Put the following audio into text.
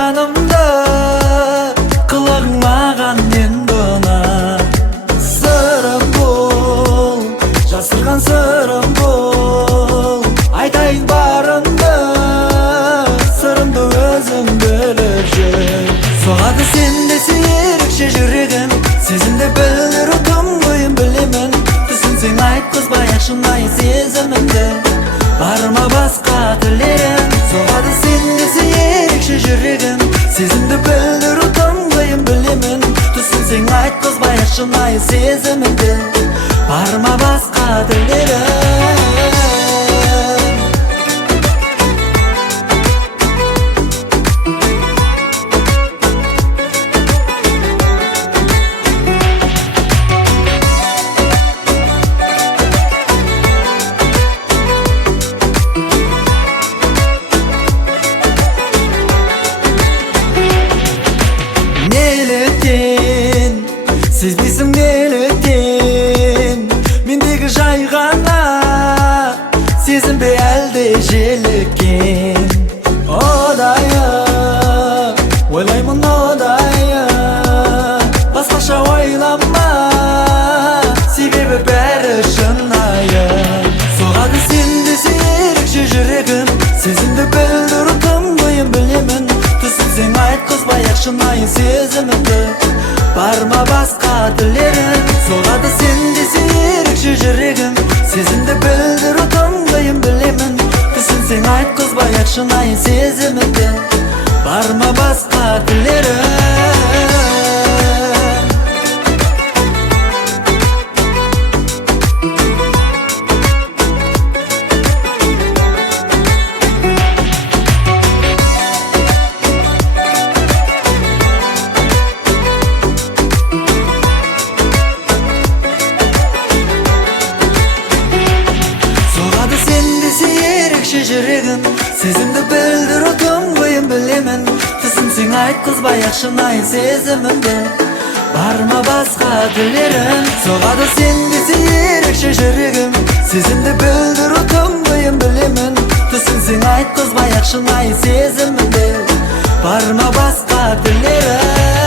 жанымда, қылығың маған енді ұнап. Сырым бұл, жасырған сырым бұл, айтайын барымды, сырымды өзің біліп жүр. Соғады сендесі ерекше жүрегім, сезімді білдіру тым қиын білемін. Түсінсең айтқызбай-ақ шынайы сезімімді, бар ма басқа тілерім? Соғады сендесі ерекше жүрегім, сезімді білдіру тым қиын білемін. Түсінсең айтқызбай-ақ шынайы сезімімді, бар ма басқа тілерім? Сезбейсің неліктен мендегі жай ғана сезім бе әлде желіккен? Одайы, ойлаймын одайы, басқаша ойлама, себебі бәрі шынайы. Соғады сендесі ерекше жүрегім, сезімді білдіру тым қиын білемін. Түсінсең айтқызбай-ақ шынайы сезімімді, бар ма басқа тілерім? Соғады сендесі ерекше жүрегім, сезімді білдіру тым қиын білемін. Түсінсең айтқызбай-ақ шынайы сезімімді, бар ма басқа тілерім? Жүрегім, сезімді білдіру тым қиын білемін. Түсінсең айтқызбай-ақ шынайы сезімімді, бар ма басқа тілерім? Соғады сендесі ерекше жүрегім, сезімді білдіру тым қиын білемін. Түсінсең айтқызбай-ақ шынайы сезімімді, бар ма басқа тілерім?